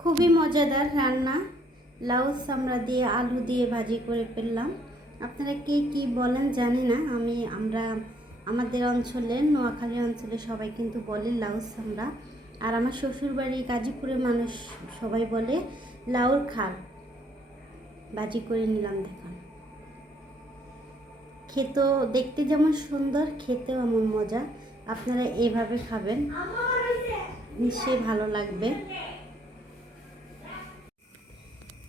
খুবই মজাদার রান্না। লাউ চামড়া দিয়ে আলু দিয়ে ভাজি করে ফেললাম। আপনারা কে কি বলেন জানি না, আমরা আমাদের অঞ্চলে, নোয়াখালী অঞ্চলে সবাই কিন্তু বলে লাউ চামড়া। আর আমার শ্বশুরবাড়ি গাজীপুরের মানুষ সবাই বলে লাউর খাল। ভাজি করে নিলাম, দেখুন। খেতেও দেখতে যেমন সুন্দর, খেতেও এমন মজা। আপনারা এইভাবে খাবেন, নিশ্চয়ই ভালো লাগবে।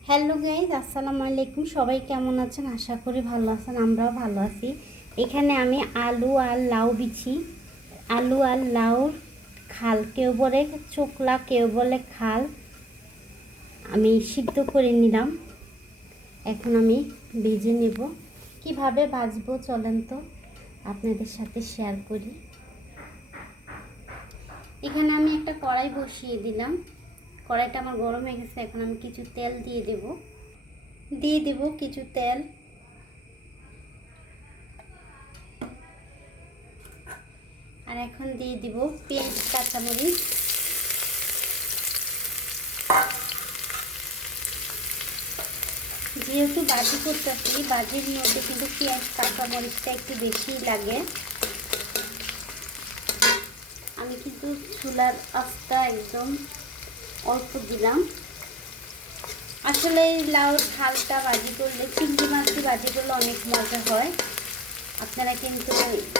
হ্যালো গাইজ, আসসালামু আলাইকুম। সবাই কেমন আছেন? আশা করি ভালো আছেন, আমরাও ভালো আছি। এখানে আমি আলু আর লাউ বিছি। আলু আর লাউর খাল, কেউ বলে চোকলা, কেউ বলে খাল, আমি সিদ্ধ করে নিলাম। এখন আমি ভেজে নেব। কিভাবে ভাজবো চলেন তো আপনাদের সাথে শেয়ার করি। এখানে আমি একটা কড়াই বসিয়ে দিলাম। কড়াইটা আমার গরম হয়ে গেছে। এখন আমি কিছু তেল দিয়ে দেব কিছু তেল। আর এখন দিয়ে দিব পেঁয়াজ, কাঁচামরিচ। যেহেতু ভাজি করতেছি, ভাজির মধ্যে কিন্তু পেঁয়াজ কাঁচামরিচটা একটু বেশি লাগে। আমি কিন্তু চুলার আঁচটা একদম অল্প দিলাম। আসলে এই লাউর খালটা ভাজি করলে, চিংড়ি মাছ দিয়ে ভাজি করলে অনেক মজা হয়। আপনারা কিন্তু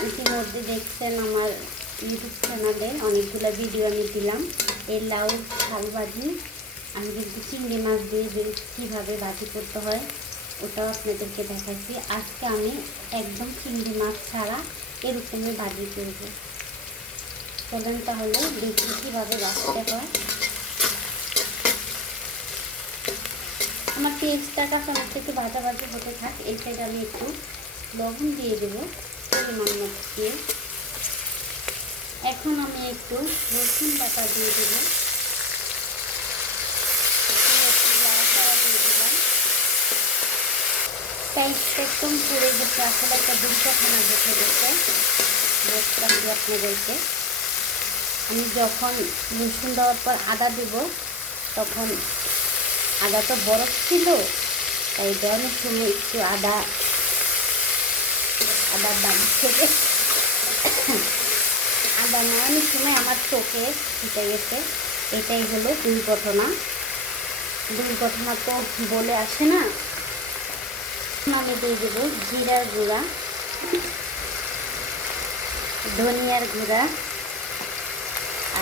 ইতিমধ্যে দেখছেন আমার ইউটিউব চ্যানেলে অনেকগুলো ভিডিও আমি দিলাম এই লাউ খাল ভাজি। আমি কিন্তু চিংড়ি মাছ দিয়ে কীভাবে ভাজি করতে হয় ওটাও আপনাদেরকে দেখাচ্ছি। আজকে আমি একদম চিংড়ি মাছ ছাড়া এরকমই ভাজি করব। চলেন তাহলে দেখি কীভাবে ভাজতে হয়। আমার পেঁয়াজটা কাঁচামরিচটা একটু ভাজাভাজি হতে থাক। এই সাইডে আমি একটু লবণ দিয়ে দেবো পরিমাণ মতো দিয়ে। এখন আমি একটু রসুন বাটা দিয়ে দেবো, দিয়ে দিলাম। পেঁয়াজটা একদম পুড়ে গেছে, আসলে একটা দুর্ঘটনা ঘটে গেছে। বসটা দিয়ে আপনাদেরকে আমি যখন রসুন দেওয়ার পর আদা দেব, তখন আদা তো বরফ ছিল, তাই দেওয়ানোর সময় একটু আদার দাম থেকে আদা নেওয়ানোর সময় আমার চোখে ফুটে গেছে। এটাই হলো দুর্ঘটনা। দুর্ঘটনা তো বলে আসে না। আমি দিয়ে দেবো জিরার গুঁড়া, ধনিয়ার গুঁড়া,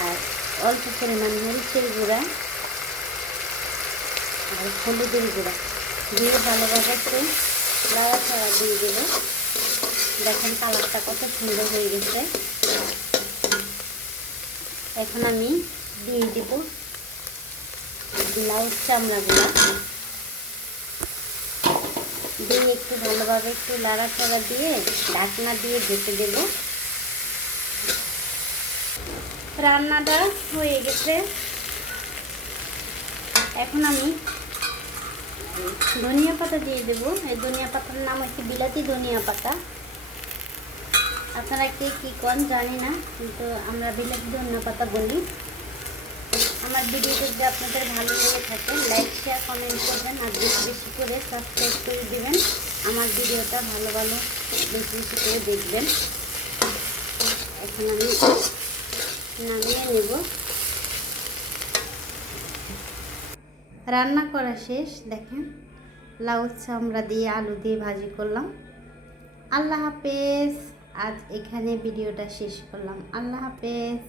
আর অল্প পরিমাণ মরিচের গুঁড়া আর হলুদের গুঁড়া দিয়ে ভালোভাবে একটু নাড়াচাড়া দিয়ে দেবো। দেখেন কালারটা কত সুন্দর হয়ে গেছে। এখন আমি দিয়ে দেব লাউ চামড়াগুলো দিয়ে একটু ভালোভাবে একটু নাড়াচাড়া দিয়ে ঢাকনা দিয়ে ঢেকে দেব। রান্নাটা হয়ে গেছে। এখন আমি ধনিয়া পাতা দিয়ে দেবো। এই ধনিয়া পাতার নাম হচ্ছে বিলাতি ধনিয়া পাতা। আপনারা কে কী কোন জানি না, কিন্তু আমরা বিলাতি ধনিয়া পাতা বলি। আমার ভিডিওটা যদি আপনাদের ভালো লেগে থাকে, লাইক শেয়ার কমেন্ট করবেন, আর বেশি বেশি করে সাবস্ক্রাইব করে দেবেন। আমার ভিডিওটা ভালো বেশি বেশি করে দেখবেন। এখন আমি নামিয়ে নেব। রান্না করা শেষ। দেখেন লাউ চামড়া দিয়ে আলু দিয়ে ভাজি করলাম। আল্লাহ হাফেজ। আজ এখানে ভিডিওটা শেষ করলাম। আল্লাহ হাফেজ।